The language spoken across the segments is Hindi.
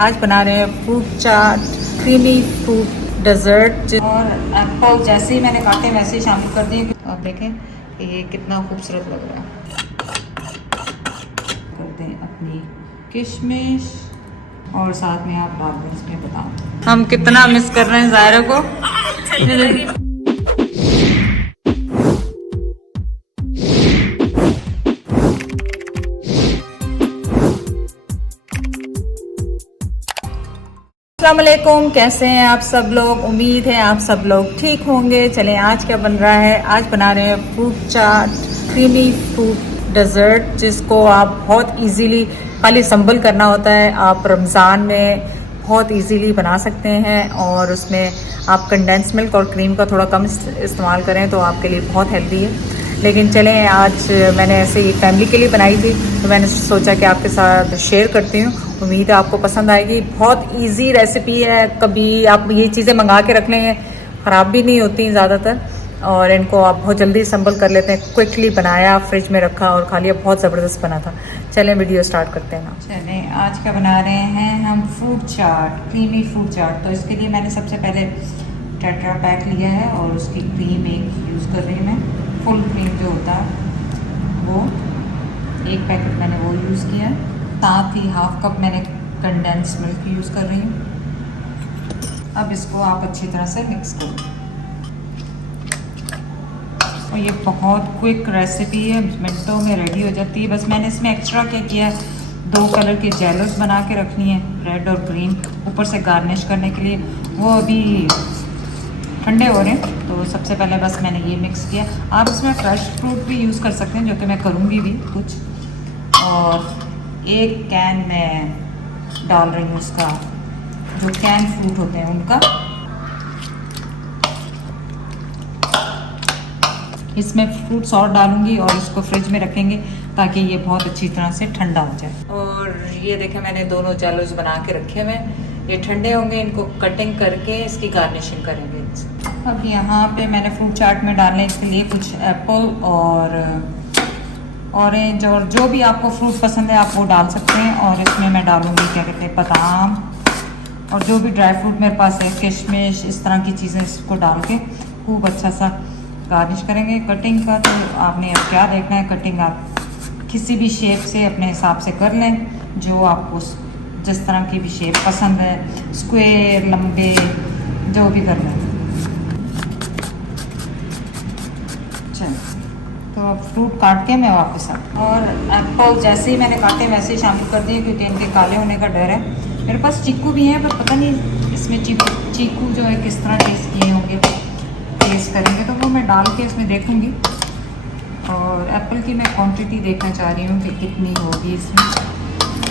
आज बना रहे हैं फ्रूट चाट, क्रीमी फ्रूट डेजर्ट और एप्पल जैसे ही मैंने काटे वैसे ही शामिल कर दिए। आप देखें कि ये कितना खूबसूरत लग रहा है। कर दें अपनी किशमिश और साथ में आप डाल दें इसमें बादाम। हम कितना मिस कर रहे हैं ज़ायरा को। अस्सलामुअलैकुम, कैसे हैं आप सब लोग। उम्मीद है आप सब लोग ठीक होंगे। चलें आज क्या बन रहा है। आज बना रहे हैं फ्रूट चाट, क्रीमी फ्रूट डेजर्ट, जिसको आप बहुत इजीली खाली संभल करना होता है। आप रमज़ान में बहुत इजीली बना सकते हैं और उसमें आप कंडेंस मिल्क और क्रीम का थोड़ा कम इस्तेमाल करें तो आपके लिए बहुत हेल्दी है। लेकिन चलें आज मैंने ऐसे ही फैमिली के लिए बनाई थी तो मैंने सोचा कि आपके साथ शेयर करती हूँ। उम्मीद है आपको पसंद आएगी। बहुत इजी रेसिपी है। कभी आप ये चीज़ें मंगा के रख लेंगे, ख़राब भी नहीं होती ज़्यादातर, और इनको आप बहुत जल्दी संभल कर लेते हैं। क्विकली बनाया, फ्रिज में रखा और खा लिया। बहुत ज़बरदस्त बना था। चलें वीडियो स्टार्ट करते हैं ना। चलें आज क्या बना रहे हैं हम, फ्रूट चाट, क्रीमी फ्रूट चाट। तो इसके लिए मैंने सबसे पहले टेट्रा पैक लिया है और उसकी क्रीम एक यूज़ कर रही हूँ मैं। फुल क्रीम जो होता है वो एक पैकेट मैंने वो यूज़ किया है। साथ ही हाफ कप मैंने कंडेंस मिल्क यूज़ कर रही हूँ। अब इसको आप अच्छी तरह से मिक्स करो। और ये बहुत क्विक रेसिपी है, मिनटों में रेडी हो जाती है। बस मैंने इसमें एक्स्ट्रा क्या किया है, 2 कलर के जेलोस बना के रखनी है, रेड और ग्रीन, ऊपर से गार्निश करने के लिए। वो अभी ठंडे हो रहे हैं तो सबसे पहले बस मैंने ये मिक्स किया। आप इसमें फ्रेश फ्रूट भी यूज़ कर सकते हैं, जो कि मैं करूँगी भी कुछ। और एक कैन में डाल रही हूँ उसका, जो कैन फ्रूट होते हैं उनका। इसमें फ्रूट्स और डालूंगी और इसको फ्रिज में रखेंगे ताकि ये बहुत अच्छी तरह से ठंडा हो जाए। और ये देखें मैंने दोनों जेलोस बना के रखे हुए हैं। ये ठंडे होंगे, इनको कटिंग करके इसकी गार्निशिंग करेंगे। अब यहाँ पे मैंने फ्रूट चाट में डालने इसके लिए कुछ एप्पल और ऑरेंज और जो भी आपको फ्रूट पसंद है आप वो डाल सकते हैं। और इसमें मैं डालूंगी क्या कहते हैं, बादाम और जो भी ड्राई फ्रूट मेरे पास है, किशमिश, इस तरह की चीज़ें इसको डाल के खूब अच्छा सा गार्निश करेंगे। कटिंग का तो आपने अब क्या देखना है, कटिंग आप किसी भी शेप से अपने हिसाब से कर लें, जो आपको जिस तरह की भी शेप पसंद है, स्क्वायर, लंबे, जो भी कर लें। चलो तो अब फ्रूट काट के मैं वापस आ। और एप्पल जैसे ही मैंने काटे वैसे ही शामिल कर दिए, क्योंकि इनके काले होने का डर है। मेरे पास चीकू भी है पर पता नहीं इसमें चीकू जो है किस तरह टेस्ट किए होंगे, टेस्ट करेंगे तो वो मैं डाल के इसमें देखूँगी। और एप्पल की मैं क्वांटिटी देखना चाह रही हूँ कि कितनी होगी इसमें,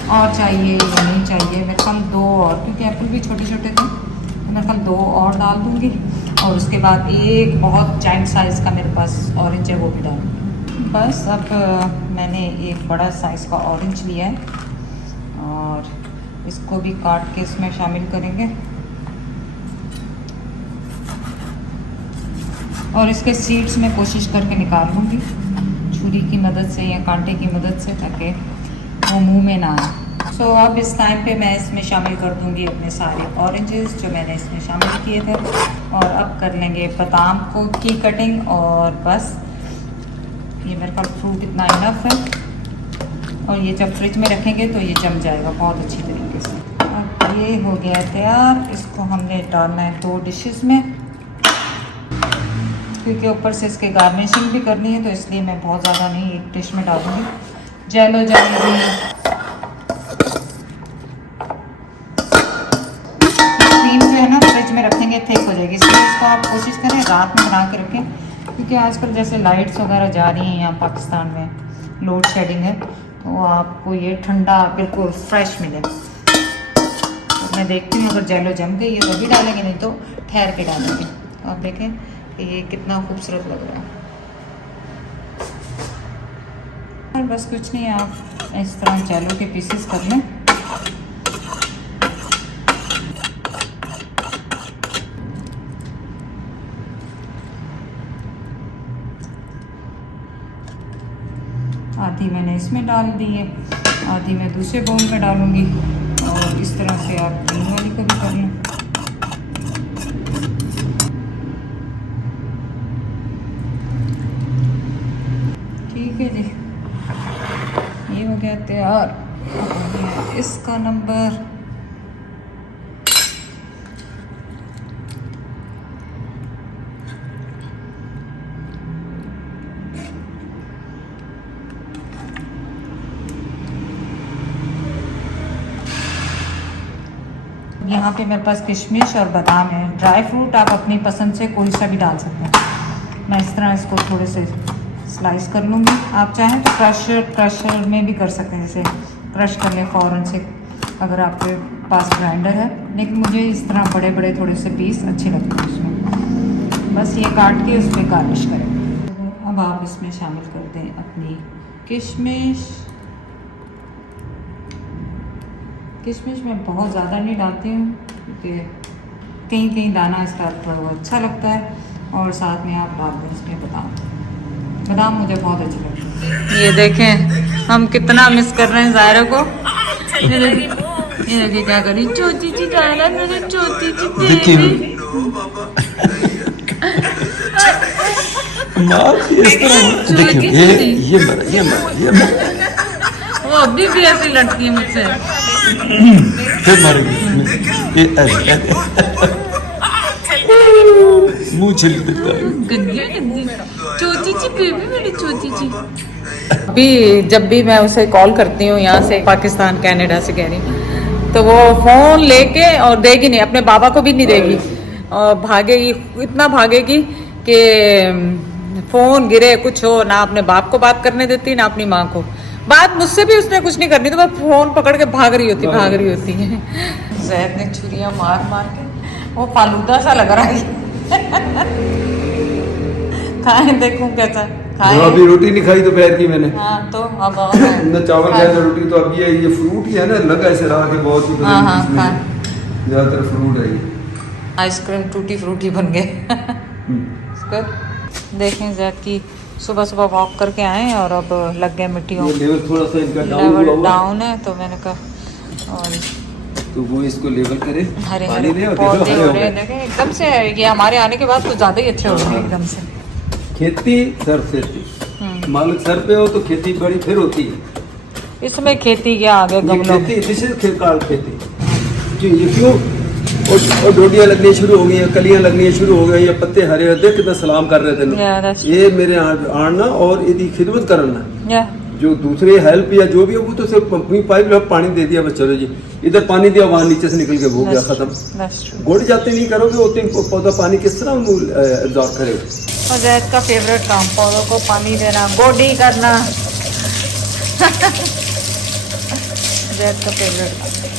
और चाहिए या नहीं चाहिए। मेरे ख्याल 2 और, क्योंकि एप्पल भी छोटे छोटे थे तो मेरे ख्याल 2 और डाल दूँगी। और उसके बाद एक बहुत जाइंट साइज़ का मेरे पास ऑरेंज है, वो भी डालूँगी। बस अब मैंने एक बड़ा साइज़ का ऑरेंज लिया है और इसको भी काट के इसमें शामिल करेंगे। और इसके सीड्स में कोशिश करके निकाल लूँगी छुरी की मदद से या कांटे की मदद से, ताकि वो मुंह में ना आए। सो अब इस टाइम पे मैं इसमें शामिल कर दूँगी अपने सारे ऑरेंजेस जो मैंने इसमें शामिल किए थे। और अब कर लेंगे बादाम को की कटिंग। और बस ये मेरे पास फ्रूट इतना इनफ है और ये जब फ्रिज में रखेंगे तो ये जम जाएगा बहुत अच्छी तरीके से। अब ये हो गया तैयार। इसको हमने डालना है 2 डिशेस में, क्योंकि ऊपर से इसके गार्निशिंग भी करनी है तो इसलिए मैं बहुत ज़्यादा नहीं, एक डिश में डालूंगी। जेलो जलेबी क्रीम जो है ना फ्रिज में रखेंगे थिक हो जाएगी, इसलिए इसको आप कोशिश करें रात में बना के रखें, क्योंकि आजकल जैसे लाइट्स वगैरह जा रही हैं यहाँ पाकिस्तान में, लोड शेडिंग है, तो आपको ये ठंडा बिल्कुल फ्रेश मिले। तो मैं देखती हूँ अगर जेलो जम गई है तो अभी डालेंगे, नहीं तो ठहर के डालेंगे। तो आप देखें ये कितना खूबसूरत लग रहा है। और बस कुछ नहीं, आप इस तरह जेलो के पीसेस कर लें। आधी मैंने इसमें डाल दी है, आधी मैं दूसरे बाउल में डालूंगी। और इस तरह से आप ग्रीन वाली को भी कर लें। ठीक है जी, ये हो गया तैयार। इसका नंबर यहाँ पे मेरे पास किशमिश और बादाम है। ड्राई फ्रूट आप अपनी पसंद से कोई सा भी डाल सकते हैं। मैं इस तरह इसको थोड़े से स्लाइस कर लूँगी। आप चाहें तो क्रशर में भी कर सकते हैं, जैसे क्रश कर लें फ़ौरन से अगर आपके पास ग्राइंडर है। लेकिन मुझे इस तरह बड़े बड़े थोड़े से पीस अच्छे लगते हैं उसमें। बस ये काट के उस पर गार्निश करें। अब आप इसमें शामिल कर दें अपनी किशमिश। किशमिश मैं बहुत ज़्यादा नहीं डालती हूँ क्योंकि कहीं कहीं दाना इसका थोड़ा अच्छा लगता है। और साथ में आप डाल दें इसमें बादाम मुझे बहुत अच्छे लगते हैं। ये देखें हम कितना मिस कर रहे हैं ज़ायरा को। ये देखिए क्या करी, छोटी सी ज़ायरा, मेरी छोटी सी बेबी। वो अभी भी ऐसी लड़ती है मुझसे। फिर मारेगी मुंह छिल देता है। छोटी सी बेबी, मेरी छोटी सी। अभी जब भी मैं उसे कॉल करती हूँ यहाँ से, पाकिस्तान कनाडा से कह रही हूँ, तो वो फोन लेके और देगी नहीं, अपने बाबा को भी नहीं देगी और भागेगी, इतना भागेगी कि फोन गिरे कुछ हो, ना अपने बाप को बात करने देती ना अपनी माँ को। बात मुझसे भी उसने कुछ नहीं करनी, तो मैं फोन पकड़ के भाग रही होती है। जैद ने छुरियां मार मार के वो फालूदा सा लग रहा है। खाएं, देखूं कैसा खाएं। अभी रोटी नहीं खाई दोपहर की मैंने। हाँ तो अब न चावल खाया ना रोटी। तो अब ये फ्रूट ही है ना, लगा ऐसे रहा कि बहुत ही ज्यादातर फ्रूट है ये। आइसक्रीम टूटी फ्रूटी बन गए। देखें जैद की सुबह सुबह वॉक करके आए और अब लग गए मिट्टियों। लेवल थोड़ा सा इनका डाउन है, तो मैंने कहा और तो वो इसको लेवल करे। हरे पानी दे पौधे हो रहे हैं। देखें एकदम से ये हमारे आने के बाद कुछ ज्यादा ही अच्छे हो रहे हैं एकदम से। खेती सर से मालिक सर पे हो तो खेती बड़ी फिर होती है। इसमें खेती क्या आगे गमलों में खेती जी, ये क्यों और डोडियाँ लगनी शुरू हो गई हैं, कलियां लगनी शुरू हो गई, ये पत्ते हरे हरे कितना सलाम कर रहे थे। ये मेरे आना और यदि खिदमत करना, जो दूसरे हेल्प या जो भी है वो तो सिर्फ अपनी पाइप पानी दे दिया, बस चलो जी इधर पानी दिया, वहाँ नीचे से निकल के हो गया खत्म। गोड़ जाते नहीं करोगे होते पौधा पानी किस तरह एब्जॉर्ब करेगा। और जैद का फेवरेट काम पौधों को पानी देना, गोडी करना। जैद का फेवरेट काम।